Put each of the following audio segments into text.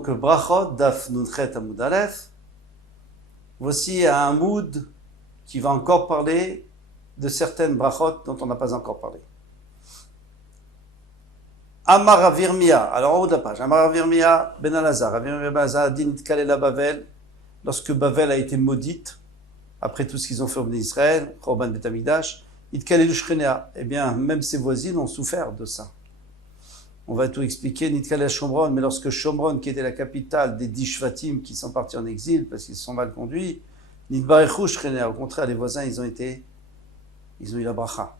Donc, Brachot, Daf Nunchet Amud Aleph. Voici un mood qui va encore parler de certaines brachot dont on n'a pas encore parlé. Amar Avirmia, alors en haut de la page, Amar Avirmia ben Elazar, Avirmia ben Elazar a dit Nitkalela Bavel, lorsque Bavel a été maudite, après tout ce qu'ils ont fait au Bnei Israël, Chorban Bet Hamikdash, Nitkalelu Shchenea, eh bien, même ses voisines ont souffert de ça. On va tout expliquer, Nitkalel Shomron, mais lorsque Shomron, qui était la capitale des 10 Shvatim qui sont partis en exil parce qu'ils se sont mal conduits, Nitbarechu Shchenea, au contraire, les voisins, ils ont eu la bracha.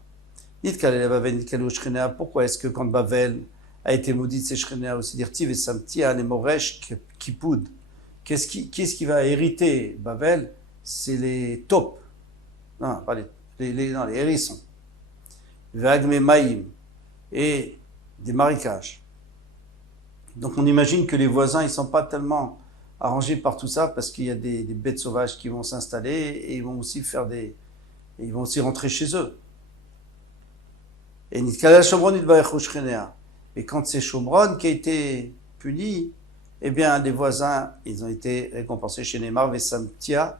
Nitkalel Bavel, Nitkalelu Shchenea, pourquoi est-ce que quand Bavel a été maudite, c'est Shchenea aussi dire Tiv et Samtia, les Moresh, Kipoud. Qu'est-ce qui va hériter Bavel? C'est les taupes. Non, pas les hérissons. Vagme Maïm. Et des marécages. Donc on imagine que les voisins, ils ne sont pas tellement arrangés par tout ça parce qu'il y a des bêtes sauvages qui vont s'installer et ils vont aussi ils vont aussi rentrer chez eux. Et Nitkala Shomron Nitbarechu Shchenea. Et quand c'est Shomron qui a été puni, eh bien les voisins, ils ont été récompensés chez Neymar, Vesamtia.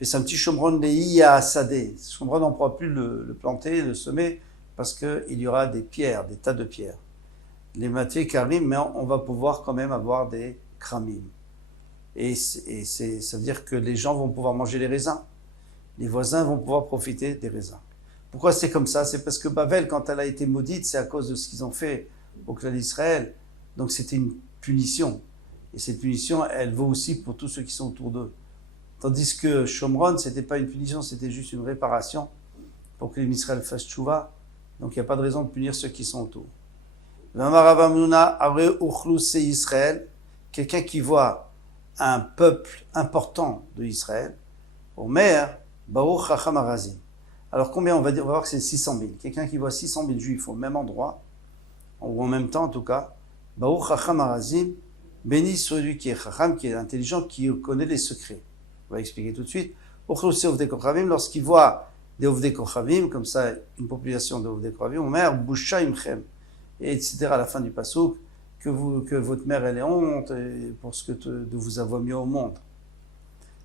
Vesamti Shomron Leiya Asadeh. Shomron, on ne pourra plus le planter, le semer, parce qu'il y aura des pierres, des tas de pierres. Les matières karim, mais on va pouvoir quand même avoir des kramim. Et ça veut dire que les gens vont pouvoir manger les raisins. Les voisins vont pouvoir profiter des raisins. Pourquoi c'est comme ça? C'est parce que Bavel, quand elle a été maudite, c'est à cause de ce qu'ils ont fait au clan d'Israël. Donc c'était une punition. Et cette punition, elle vaut aussi pour tous ceux qui sont autour d'eux. Tandis que Shomron, c'était pas une punition, c'était juste une réparation pour que les Israël fassent tchouva. Donc il n'y a pas de raison de punir ceux qui sont autour. Israël, quelqu'un qui voit un peuple important de Israël, Omer, Baruch Chacham Harazim. Alors combien on va dire? On va voir que c'est 600 000. Quelqu'un qui voit 600 000 juifs au même endroit, ou en même temps en tout cas, Baruch Chacham Harazim, béni celui qui est Chacham, qui est intelligent, qui connaît les secrets. On va expliquer tout de suite. Lorsqu'il voit des Ovdei Kochavim, comme ça, une population de Ovdei Kochavim, Omer, Busha Imchem, et etc. à la fin du Passouk, que votre mère elle est honte pour ce que de vous avoir mis au monde.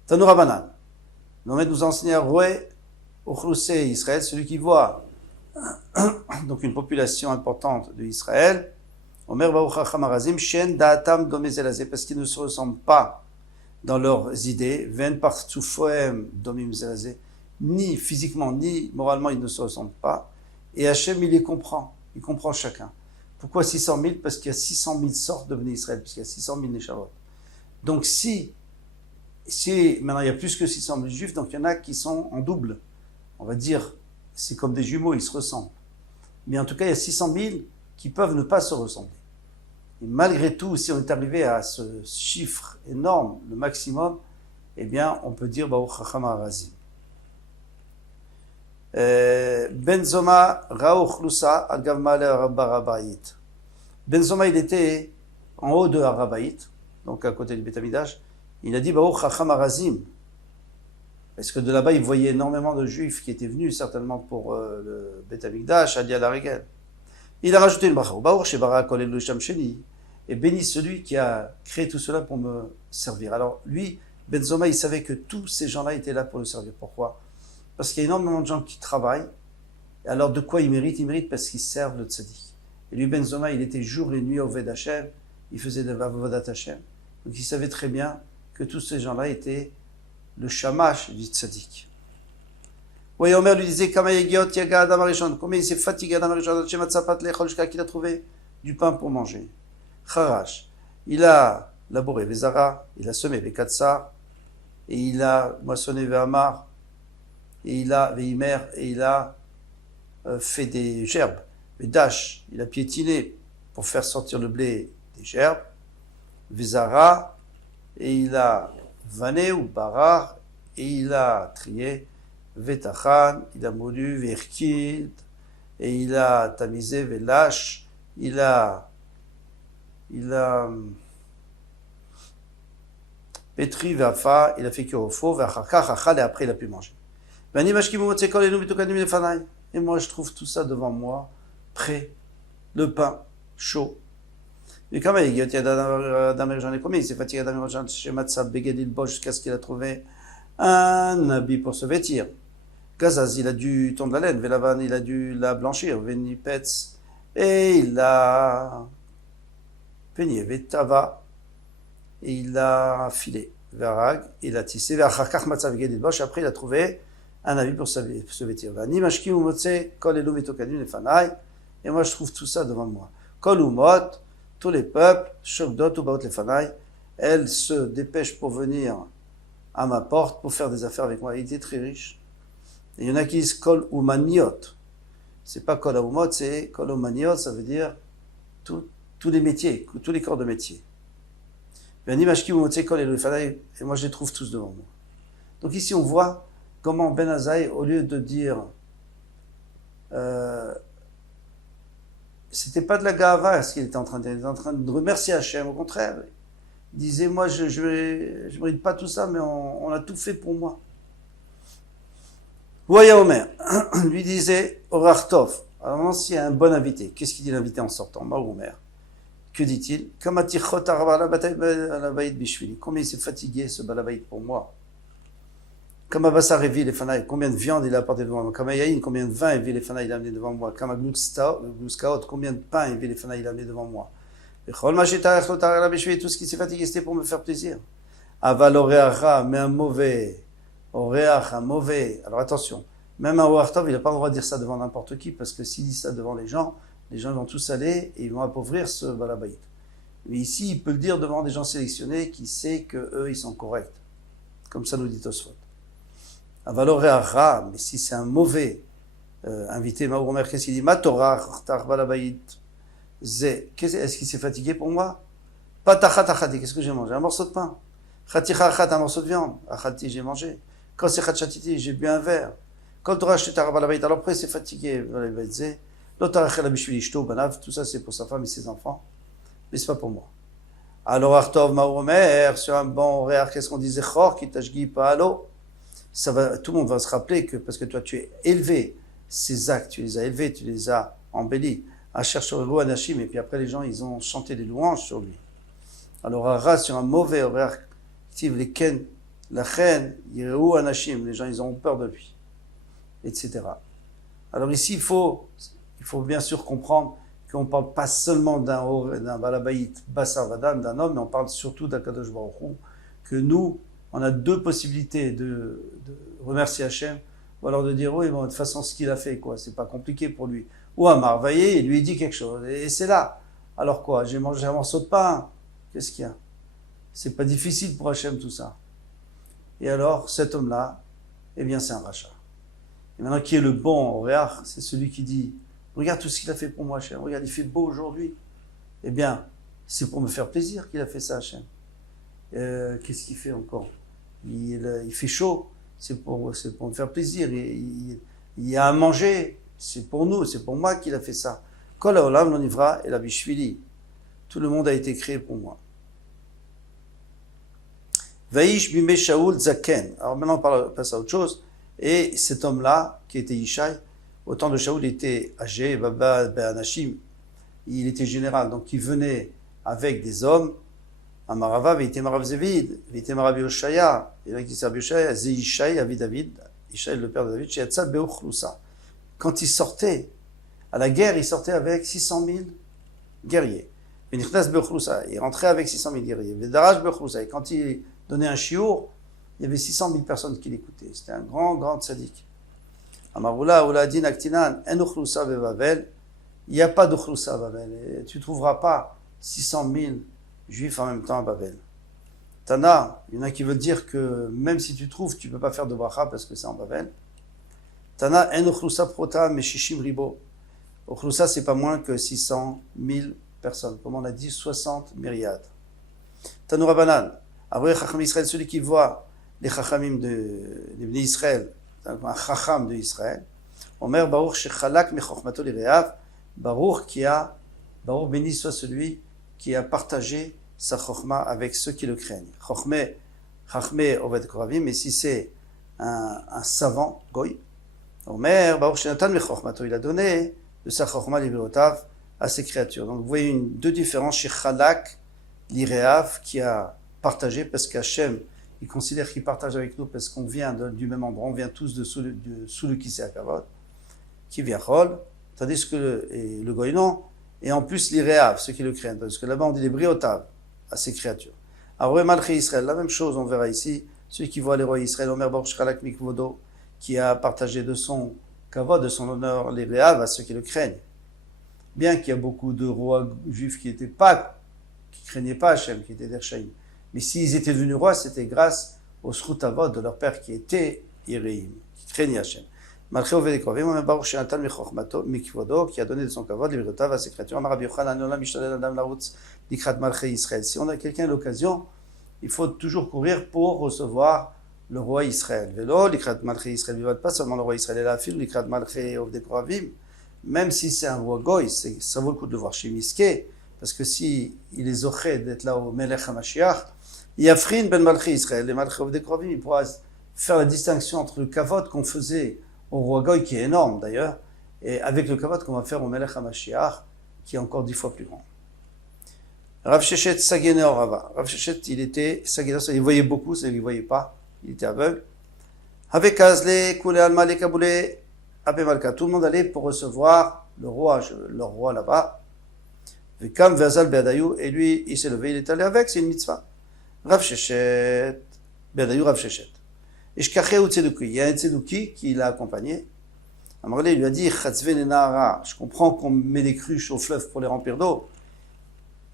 Tanou Rabanan, nous enseigner à Roué, Ochlousé Israël, celui qui voit donc une population importante de Israël, Omer Baruch Chacham Harazim, Shen Da'atam Domezelazé, parce qu'ils ne se ressemblent pas dans leurs idées, Ven Partoufoem Domim Zelazé, ni physiquement, ni moralement, ils ne se ressemblent pas. Et Hachem, il les comprend. Il comprend chacun. Pourquoi 600 000? Parce qu'il y a 600 000 sortes de Bnei Israël, puisqu'il y a 600 000 Neshavot. Donc si maintenant il y a plus que 600 000 juifs, donc il y en a qui sont en double. On va dire, c'est comme des jumeaux, ils se ressemblent. Mais en tout cas, il y a 600 000 qui peuvent ne pas se ressembler. Et malgré tout, si on est arrivé à ce chiffre énorme, le maximum, eh bien, on peut dire Baruch Chacham Harazim. Benzoma Raouchlusa Agavmale Barabayit. Benzoma, il était en haut de Harabayit, donc à côté du Beth Amikdash. Il a dit Baruch Chacham Harazim. Parce que de là-bas, il voyait énormément de juifs qui étaient venus certainement pour le Beth Amikdash, à la Regel. Il a rajouté une bracha. Baruch Shebara Kol Elohim Sheni. Et béni celui qui a créé tout cela pour me servir. Alors lui, Benzoma, il savait que tous ces gens-là étaient là pour le servir. Pourquoi? Parce qu'il y a énormément de gens qui travaillent. Et alors de quoi ils méritent? Ils méritent parce qu'ils servent le tzaddik. Et lui, Benzoma, il était jour et nuit au Ved Hashem. Il faisait de Avodat Hashem. Donc il savait très bien que tous ces gens-là étaient le shamash du tzaddik. Oui, Omer lui disait, combien il s'est fatigué Adam Arishon, jusqu'à qu'il a trouvé du pain pour manger. Kharash, il a labouré Vezara, il a semé Vekatsar, et il a moissonné Vehamar, et il a Veimer, et il a fait des gerbes. Vedash, il a piétiné pour faire sortir le blé des gerbes. Vezara, et il a vanné ou barar, et il a trié. Vetachan, il a moulu Verkid, et il a tamisé Velash, il a pétri Vafa, il a fait cuire au four, Vachakach, Achal, et après il a pu manger. Et moi je trouve tout ça devant moi, prêt, le pain chaud. וכמה הגיעות יד האדם הראשון לקומי, il s'est fatigué Adam הראשון שמצא בגד ללבוש jusqu'à ce qu'il a trouvé un habit pour se vêtir. Gazaz, il a dû tondre la laine, Velavan, il a dû la blanchir, Venipetz, et il l'a peigné, Vetava, et il l'a filé, Verag, il a tissé, Verachakach Matzav Gedil Bosch, après il a trouvé un habit pour se vêtir. Nimashki Umotse, Kol Elum Etokadim Lefanai, et moi je trouve tout ça devant moi. Kol Umot, tous les peuples, Shogdot Ubaot Lefanai, elles se dépêchent pour venir à ma porte pour faire des affaires avec moi. Il était très riche. Et il y en a qui disent Kol Umaniot. C'est pas Kol Umot, c'est Kol Umaniot, ça veut dire tous les métiers, tous les corps de métier. Et moi je les trouve tous devant moi. Donc ici on voit comment Ben Azaï, au lieu de dire c'était pas de la gava ce qu'il était en train de dire, il était en train de remercier Hachem, au contraire. Il disait moi je mérite pas tout ça, mais on a tout fait pour moi. Voya Omer, lui disait Orartov. Alors maintenant, s'il y a un bon invité, qu'est-ce qu'il dit l'invité en sortant? Omer. Que dit-il? Combien il s'est fatigué ce balabaït pour moi? Combien de viande il a apporté devant moi? Combien de vin il a amené devant moi? Combien de pain il a amené devant moi? Tout ce qui s'est fatigué, c'était pour me faire plaisir. Aval oreacha, mais un mauvais. Oreach, un mauvais. Alors attention, même un Oartov, il n'a pas le droit de dire ça devant n'importe qui, parce que s'il dit ça devant les gens vont tous aller et ils vont appauvrir ce balabaït. Mais ici, il peut le dire devant des gens sélectionnés qui savent qu'eux, ils sont corrects. Comme ça nous dit Tosfot. Aval oreacha, mais si c'est un mauvais invité, Maouromer, qu'est-ce qu'il dit? Ma Torah, chtar balabaït. Est-ce qu'il s'est fatigué pour moi? Patachat achati, qu'est-ce que j'ai mangé? Un morceau de pain. Chaticha achat, un morceau de viande. Achati, j'ai mangé. Quand c'est chatiti, j'ai bu un verre. Quand Torah shtar balabaït, alors après il s'est fatigué. L'otarachel abishvili shto banav, tout ça c'est pour sa femme et ses enfants. Mais c'est pas pour moi. Alors Artov Maouromer, sur un bon horaire, qu'est-ce qu'on disait? Chor, qui tashgi pas alo. Ça va, tout le monde va se rappeler que, parce que toi tu es élevé, ces actes, tu les as élevés, tu les as embellis. À chercher le roi Anachim, et puis après les gens ils ont chanté des louanges sur lui. Alors Ara sur un mauvais horaire, les ken, la reine, Yirou Anachim, les gens ils ont peur de lui, etc. Alors ici il faut bien sûr comprendre qu'on ne parle pas seulement d'un balabaït Bassar Vadam, d'un homme, mais on parle surtout d'Akadosh Baruch Hu, que nous, on a deux possibilités de remercier Hachem, ou alors de dire oui, bon, de toute façon ce qu'il a fait, quoi, c'est pas compliqué pour lui. Ou à Marvaillé, il lui dit quelque chose. Et c'est là. Alors quoi? J'ai mangé un morceau de pain. Qu'est-ce qu'il y a? C'est pas difficile pour Hachem tout ça. Et alors, cet homme-là, eh bien, c'est un rachat. Et maintenant, qui est le bon Oréach? C'est celui qui dit, regarde tout ce qu'il a fait pour moi, Hachem. Regarde, il fait beau aujourd'hui. Eh bien, c'est pour me faire plaisir qu'il a fait ça, Hachem. Qu'est-ce qu'il fait encore? Il fait chaud. C'est pour me faire plaisir. Il y a à manger. C'est pour nous, c'est pour moi qu'il a fait ça. Kol haolam lo nivra ela bishvili. Tout le monde a été créé pour moi. Vaish bimei Shaul zaken. Alors maintenant on passe à autre chose. Et cet homme-là, qui était Yishai, au temps de Shaul, il était âgé, Baba Be'anashim, il était général. Donc il venait avec des hommes. Amarava, il était Marav Zevid, il était Marav Yoshaya. Et là qui s'est Yoshaya, Ze Yishai, Avi David, Yishai le père de David, Sheyatzah Be'uchlusa. Quand il sortait à la guerre, il sortait avec 600 000 guerriers. Il rentrait avec 600 000 guerriers. Et quand il donnait un chiour, il y avait 600 000 personnes qui l'écoutaient. C'était un grand tzaddik. Il n'y a pas d'Uchlusa à Babel. Tu ne trouveras pas 600 000 juifs en même temps à Babel. Tana, il y en a qui veulent dire que même si tu trouves, tu ne peux pas faire de bracha parce que c'est en Babel. Tana en Ukhlusa prota meshishim ribo. Ukhlusa, c'est pas moins que 600 000 personnes. Comme on a dit, 60 myriades. Tanu Rabbanan. Après Chacham Israël, celui qui voit les Chachamim de Israël, un Chacham de Israël, Omer Baruch shechalak mechochmato lireav, Baruch béni soit celui qui a partagé sa chokhma avec ceux qui le craignent. Chachme oved koravim, mais si c'est un savant, goy, Omer, Baruch Shenatan Mechochmato, il a donné de sa Chochma Libeotav à ses créatures. Donc vous voyez deux différences chez Chalak, l'Iréav, qui a partagé, parce qu'Hachem, il considère qu'il partage avec nous, parce qu'on vient du même endroit, on vient tous sous le Kisei HaKavod, qui vient Chol, tandis que le Goy non, et en plus l'Iréav, ceux qui le craignent, parce que là-bas on dit les Briotav à ses créatures. Alors, Malché Israël, la même chose, on verra ici, celui qui voit les rois Israël, Omer Baruch Shalak Mikvodo, qui a partagé de son kavod, de son honneur, les réaves à ceux qui le craignent. Bien qu'il y a beaucoup de rois juifs qui craignaient pas Hachem, qui étaient des Rechaïm. Mais s'ils étaient devenus rois, c'était grâce au Shrutavod de leur père qui était Iréim, qui craignait Hachem. Malché Ovedekrovim, Omer Baruch Shalak Mikvodo, qui a donné de son kavod, les Briotav à ses créatures. Amar Rabbi Yochanan, Olam Mishdalel Adam Larutz, Likrat Malché Israël. Si on a quelqu'un à l'occasion, il faut toujours courir pour recevoir le roi Israël. Vélo, l'ikrat malché Israël, pas seulement le roi Israël, et la fille, l'ikrat malché Ovdekrovim, même si c'est un roi goy, ça vaut le coup de le voir chez Miske, parce que si il est zoché d'être là au Melech HaMashiach, Yafrin ben malché Israël, les malché Ovdekrovim, il pourra faire la distinction entre le kavod qu'on faisait au roi goy, qui est énorme d'ailleurs, et avec le kavod qu'on va faire au Melech HaMashiach, qui est encore 10 fois plus grand. Rav Sheshet Sagene Orava. Rav Sheshet, il était Sagene, il voyait beaucoup, il ne voyait pas, il était aveugle. Avec Azle, Koule Alma, les Kaboulé, Abe Malka. Tout le monde allait pour recevoir leur roi là-bas. Vekam Verzal Beadayou, et lui, il s'est levé, il est allé avec, c'est une mitzvah. Rav Sheshet, Beadayou, Rav Sheshet. Et Shkaché ou Tzeduki, il y a un Tzeduki qui l'a accompagné. Amarle lui a dit, Chatzven Nahara, je comprends qu'on met des cruches au fleuve pour les remplir d'eau,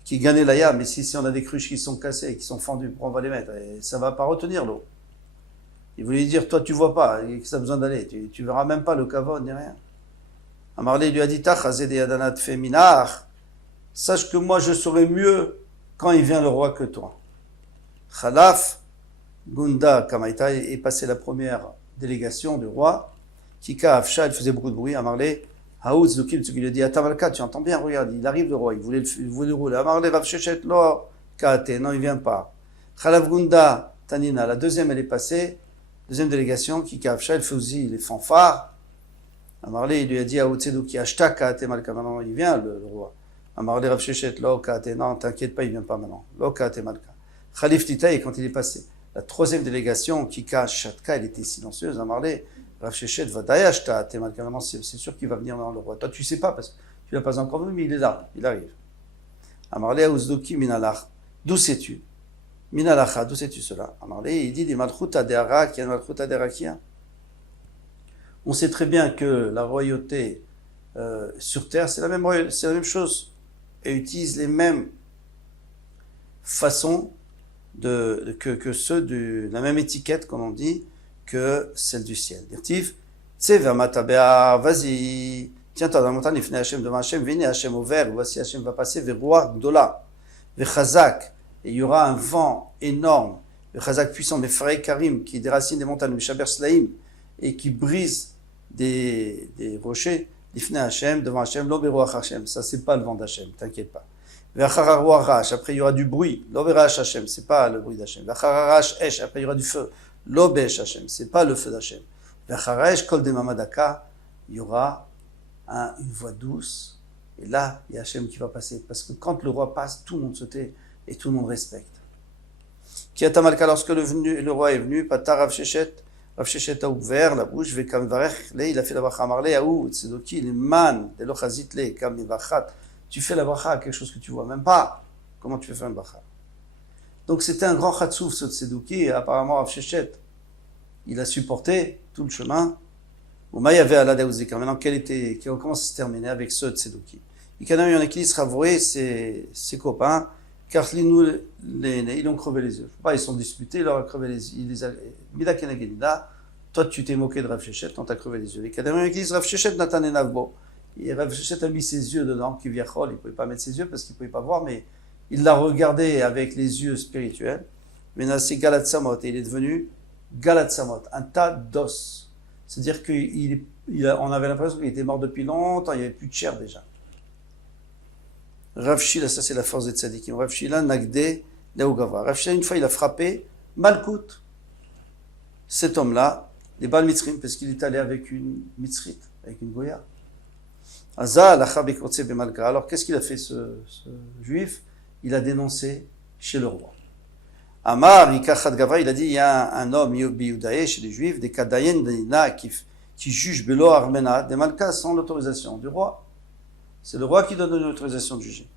qui gagnait la yam, mais si on a des cruches qui sont cassées, qui sont fendues, on va les mettre, et ça va pas retenir l'eau. Il voulait dire, toi tu vois pas, que ça a besoin d'aller, tu verras même pas le kavod ni rien. Amarle lui a dit, Tachazed yadanat feminach, sache que moi je saurai mieux quand il vient le roi que toi. Khalaf, Gunda Kamaita est passé la première délégation du roi, Kika Afsha, il faisait beaucoup de bruit, Amarle, Haouz Lukim, ce qu'il lui dit, Atamalka, tu entends bien, regarde, il arrive le roi, il voulait rouler. Amarle Rav Sheshet, lo, Kate, non, il vient pas. Khalav Gunda, Tanina, la deuxième, elle est passée, deuxième délégation, Kika Afsha, elle faisait les fanfares. Amarle, il lui a dit, Haouz Luki, Ashta, Kate, Malka, maintenant, il vient, le roi. Amarle Rav Sheshet, lo, Kate, non, t'inquiète pas, il vient pas maintenant. Lo, Kate, Malka. Khalif Titaï, quand il est passé, la troisième délégation, Kika Shatka, elle était silencieuse, Amarle, Rav Sheshet va d'ailleurs, c'est sûr qu'il va venir dans le roi. Toi, tu sais pas, parce que tu l'as pas encore vu, mais il est là, il arrive. Amarle Auzdoki Minalach, d'où sais-tu? Minalacha, d'où sais-tu cela? Amarle, il dit des Malchut Adera, qui a Malchut Adera qui a. On sait très bien que la royauté sur terre, c'est la même chose, et utilise les mêmes façons que ceux de la même étiquette, comme on dit, que celle du ciel. Dirtiv, vas-y, tiens-toi dans la montagne, il Hachem devant Hachem, venez Hachem ouvert, voici Hachem va passer vers roi Gdola, vers Chazak, et il y aura un vent énorme, vers Chazak puissant, vers Farei Karim, qui déracine des montagnes, vers Shaber Slaim, et qui brise des rochers, l'ifne Hachem, devant Hachem, l'oberoach Hachem, ça c'est pas le vent d'Hachem, t'inquiète pas. Vers après il y aura du bruit, l'oberach Hachem, c'est pas le bruit d'Hachem. Vers Esh, après il y aura du feu. L'Obesh Hachem, c'est pas le feu d'Hachem. Vecharesh kol de mamadaka, il y aura une voix douce, et là, il y a Hachem qui va passer. Parce que quand le roi passe, tout le monde se tait et tout le monde respecte. Kiatamalka, lorsque le roi est venu, Patar Rav Sheshet a ouvert la bouche, Vekam Varech, il a fait la bracha, Amarle, Aou, Tzedoki, le man, de l'Ochazit, le, Kam Vachat. Tu fais la bracha à quelque chose que tu vois même pas. Comment tu fais faire une bracha? Donc c'était un grand chatsouf, ce Tzeduki, et apparemment Rav Sheshet, il a supporté tout le chemin. Maintenant, comment ça se terminait avec ce Tzeduki? Il y en a qui sera voué ses copains, car ils ont crevé les yeux. Ils sont disputés, il leur a crevé les yeux. Mida Kenagenida, toi tu t'es moqué de Rav Sheshet, on t'a crevé les yeux. Il y en a qui disent Rav Sheshet Natan Enavbo. Et Rav Sheshet a mis ses yeux dedans, qui viachol, il ne pouvait pas mettre ses yeux parce qu'il ne pouvait pas voir, mais il l'a regardé avec les yeux spirituels. Maintenant, c'est Galatsamot, et il est devenu Galatsamot, un tas d'os. C'est-à-dire qu'on avait l'impression qu'il était mort depuis longtemps, il n'y avait plus de chair déjà. Rav Shila, ça c'est la force des tzadikim. Rav Shila, Nagde, Leogava. Rav Shila, une fois, il a frappé Malkout. Cet homme-là, les Baal Mitzrim, parce qu'il est allé avec une Mitzrite, avec une Goya. Alors qu'est-ce qu'il a fait ce juif? Il a dénoncé chez le roi. Amar, il a dit, il y a un homme chez les juifs, des Kadayen qui jugent Belo Armena, des Malkas sans l'autorisation du roi. C'est le roi qui donne l'autorisation de juger.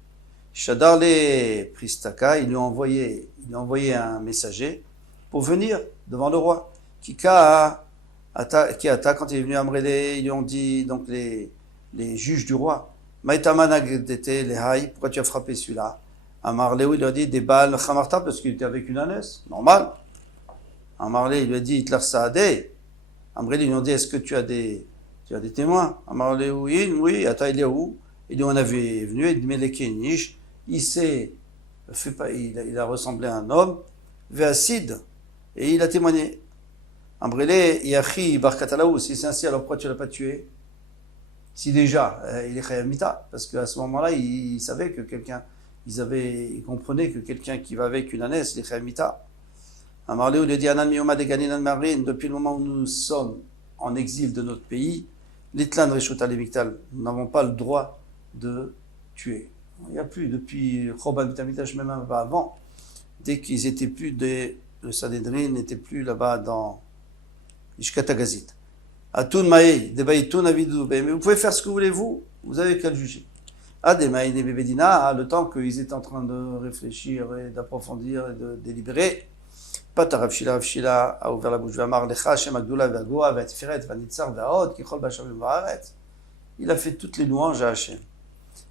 Shadar les Pristaka, il lui a envoyé un messager pour venir devant le roi. Quand il est venu à Amrele, ils lui ont dit, donc les juges du roi, Maïtamanag d'été les haï, pourquoi tu as frappé celui-là? Amarle, il lui a dit, des balles Khamarta, parce qu'il était avec une ânesse, normal. Amarle, il lui a dit, Hitler Saadé. Amrele, ils lui ont dit, est-ce que tu as des témoins? Amarle, oui, Ata, il est où? Il lui en avait venu, il dit, mais les Kénish, il a ressemblé à un homme, Véacide, et il a témoigné. Ambrele, Yachi, Barkatalaou, si c'est ainsi, alors pourquoi tu ne l'as pas tué? Si déjà, il est Khayamita, parce qu'à ce moment-là, il savait que il comprenait que quelqu'un qui va avec une ânesse, il est Khayamita. Amarle, il a dit, Anan Mioma de Ganinan Marine, depuis le moment où nous sommes en exil de notre pays, l'Itlan Reshut Alemiktal, nous n'avons pas le droit de tuer. Il n'y a plus, depuis Choban Bitamidash, même avant, dès qu'ils étaient plus, le Sanhedrin n'était plus là-bas dans Ishkatagazit. Atun Maï, Debaïtun Avidou, mais vous pouvez faire ce que vous voulez, vous avez qu'à le juger. Ademaï de Bebedina, le temps qu'ils étaient en train de réfléchir et d'approfondir et de délibérer, Patarav Shila a ouvert la bouche, Vamar Lecha, Shem Agdula, Vagoa, Vatiferet, Vanitzar, Vaod, Kichol Bacham Vaharet. Il a fait toutes les louanges à Hachem.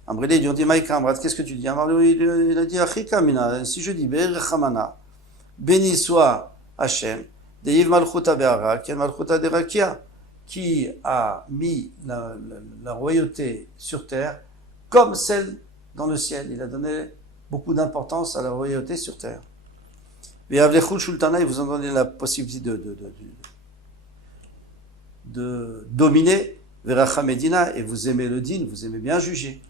Ambrele, ils lui ont dit, Maïka, qu'est-ce que tu dis? Il a dit, Achikamina, si je dis, Be'erechamana, béni soit Hachem, Deiv Malchuta Be'ara, Ken Malchuta Derakia, qui a mis la royauté sur terre comme celle dans le ciel. Il a donné beaucoup d'importance à la royauté sur terre. Ve'avlechul Shultana, il vous en donné la possibilité de dominer, Veracha Medina, et vous aimez le din, vous aimez bien juger.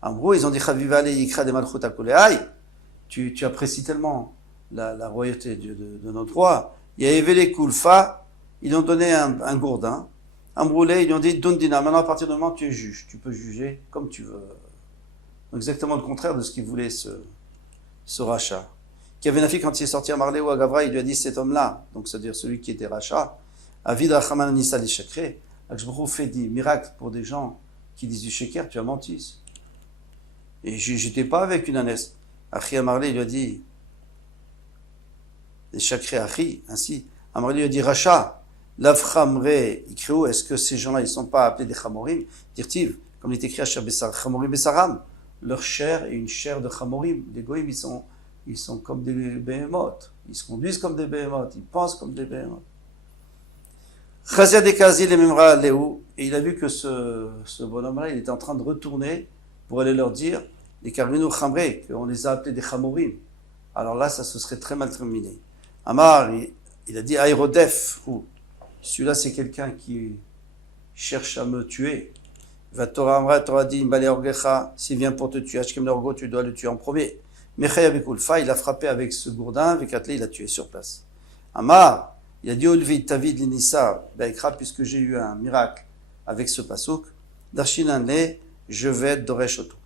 En gros, ils ont dit Chavivale Yikra de Malchut Akoleai, tu apprécies tellement la royauté de notre roi. Yaevele Kulfa, ils lui ont donné un gourdin. Amroulé, ils lui ont dit Dundina, maintenant à partir du moment où tu es juge, tu peux juger comme tu veux. Exactement le contraire de ce qu'il voulait ce rachat. Qui avait Nafi, quand il est sorti à Marlé ou à Gavra, il lui a dit cet homme-là, donc c'est-à-dire celui qui était rachat, Avid Rachaman Nisa li Shakre, Akshbro fait des miracles pour des gens qui disent du Sheker, tu as menti. Et j'étais pas avec une ânesse. Achi Amarlé, il lui a dit, les Shakre Achi, ainsi. Amarlé lui a dit, Racha, Lavchamre, Ikreu, est-ce que ces gens-là, ils sont pas appelés des Chamorim? Dirtiv, comme il est écrit à Chamorim Besaram, leur chair est une chair de Chamorim. Les Goïm, ils sont comme des behemoths. Ils se conduisent comme des behemoths. Ils pensent comme des behemoths. Chazia Dekazi le Memra Léou, et il a vu que ce bonhomme-là, il était en train de retourner pour aller leur dire, les Karvinu Chamre, qu'on les a appelés des Chamorim. Alors là, ça se serait très mal terminé. Amar, il a dit Aïrodef, celui-là, c'est quelqu'un qui cherche à me tuer. Va Torah Amra, Torah dit, Mbale Orgecha, s'il vient pour te tuer, Hachkem Lorgo, tu dois le tuer en premier. Mechaya Bekulfa, il a frappé avec ce gourdin, Vekatle, il a tué sur place. Amar, il a dit, Olvi Tavid Linissa, Baikra, puisque j'ai eu un miracle avec ce pasouk, Darshinanle, je vais être Doreshoto.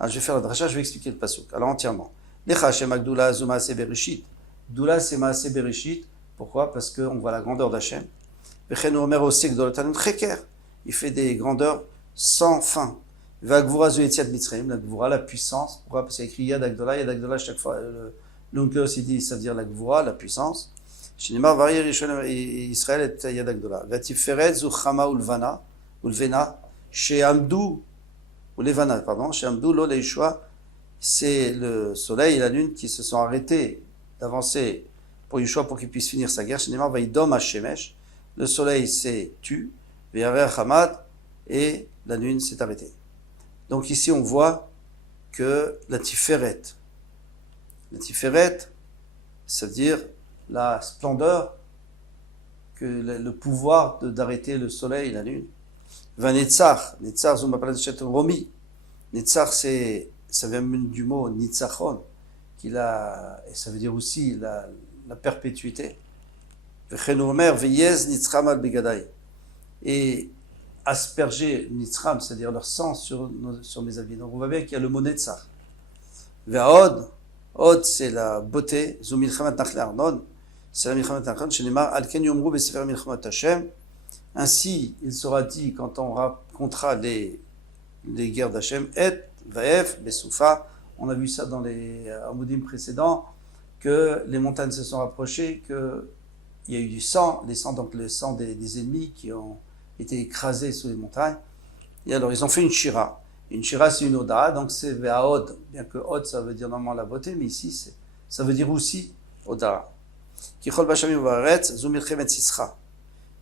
Alors, je vais faire la dracha, je vais expliquer le pasouk. Alors, entièrement. Lecha Hashem Agdula Zuma Seberishit. Doula, c'est Maaseh Bereshit. Pourquoi? Parce qu'on voit la grandeur d'Hachem. Vechen Omer Osek Dolotanut Cheker. Il fait des grandeurs sans fin. Vagvura Zuetiat Mitzrayim, la Gvura, la puissance. Pourquoi? Parce qu'il y a écrit Yad Agdola, chaque fois, l'Onkelos, il dit, ça veut dire la Gvura, la puissance. Shinimar Vari Rishon Israël et Yad Agdola. Vatiferet Zuchama Ulvana, Sheamdu, ou Levana, pardon, Sheamdu Lo Leishua, c'est le soleil et la lune qui se sont arrêtés d'avancer pour Yeshua pour qu'il puisse finir sa guerre. Shinimar Vaidom Hashemesh, le soleil s'est tu, Ve'arer Hamad, et la lune s'est arrêtée. Donc ici on voit que la Tiferet, ça veut dire la splendeur, que le pouvoir d'arrêter le soleil et la lune. Va Netzach, Zuma Paladchet Romi. Netzach, ça vient du mot Nitzachon, et ça veut dire aussi la perpétuité. Et asperger Nitzram, c'est-à-dire leur sang sur mes habits. Donc on voit bien qu'il y a le mot Netzach. Ve'od, Od c'est la beauté, Zu milchamat nachle Arnon, c'est la milchamat nachle, Shenemar, Al ken yomru besefer milchamat Hashem. Ainsi, il sera dit quand on racontera les guerres d'Hachem, Et, Vaef, Besoufa, on a vu ça dans les Amoudim précédents, que les montagnes se sont rapprochées, qu'il y a eu du sang, donc le sang des ennemis qui ont été écrasés sous les montagnes. Et alors, ils ont fait une shira. Une shira, c'est une oda, donc c'est ve'aod, bien que od, ça veut dire normalement la beauté, mais ici, ça veut dire aussi oda. Kichol b'shamim u'ba'aretz, zu milchemet sisra.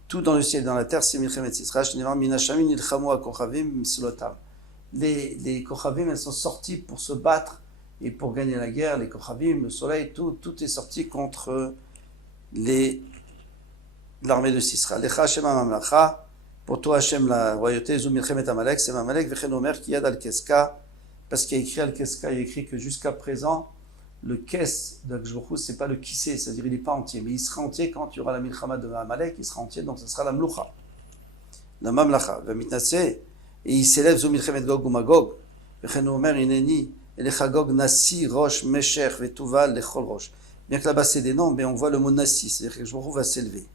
Tout dans le ciel et dans la terre, c'est milchemet sisra. Shneimar min hashamim nilchamu ha'kochavim mislotam. Les kochavim, elles sont sorties pour se battre et pour gagner la guerre. Les kochavim, le soleil, tout est sorti contre l'armée de Sisra. Lecha Hashem ha'mamlacha. Pour toi, Hachem, la royauté, Zu milchemet Amalek, c'est Amalek, Vechen Omer, qui yad al-Keska, parce qu'il y a écrit al-Keska, il y a écrit que jusqu'à présent, le Kes d'Akjbochou, c'est pas le Kissé, c'est-à-dire il n'est pas entier, mais il sera entier quand il y aura la milchama de Amalek, il sera entier, donc ce sera la Mloucha, la Mamlacha, Vemitnase, et il s'élève Zu milchemet Gog ou Magog, Vechen Omer, Ineni, Elechagog, Nasi, Rosh, Mesher, Vetuval, Lechol Rosh. Bien que là-bas c'est des noms, mais on voit le mot Nasi, c'est-à-dire que Akjbochou va s'élever.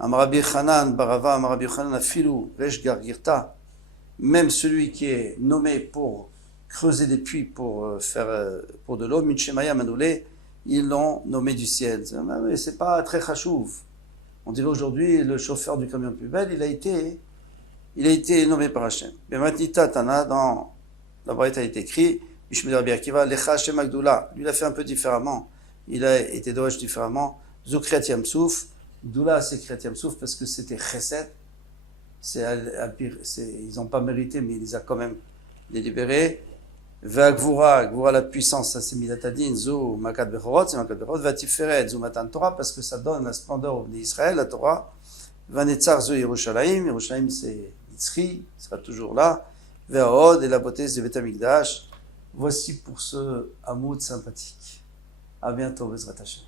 Amarabi Chanan, Barava, Amarabi Chanan, Afilou, Resh Gargirta, même celui qui est nommé pour creuser des puits pour de l'eau, Minchemaya Manoulé, ils l'ont nommé du ciel. Mais c'est pas très chachouv. On dirait aujourd'hui, le chauffeur du camion de poubelle, il a été nommé par Hachem. Bematnita Tana, dans la Braïta, il est écrit, Bishmid Rabbi Akiva, Lecha Hashem Agdoula. Lui, il a fait un peu différemment. Il a été dommage différemment. Zukriat Yamsouf. Doula, c'est Kriyat Yamsouf parce que c'était Chesed. Ils n'ont pas mérité, mais il les a quand même libérés. Ve'agvura, Gvura la puissance, ça c'est Midatadin, Zou Makat Bechorot, c'est Makat Bechorot. Ve'atiferet, Zou Matan Torah, parce que ça donne la splendeur au Bnei Israël, la Torah. Ve'netzar, Zou Yerushalayim, Yerushalayim c'est Yitzri, il sera toujours là. Ve'aod, et la beauté c'est Betamikdash. Voici pour ce hamoud sympathique. À bientôt, Bezrat Hashem.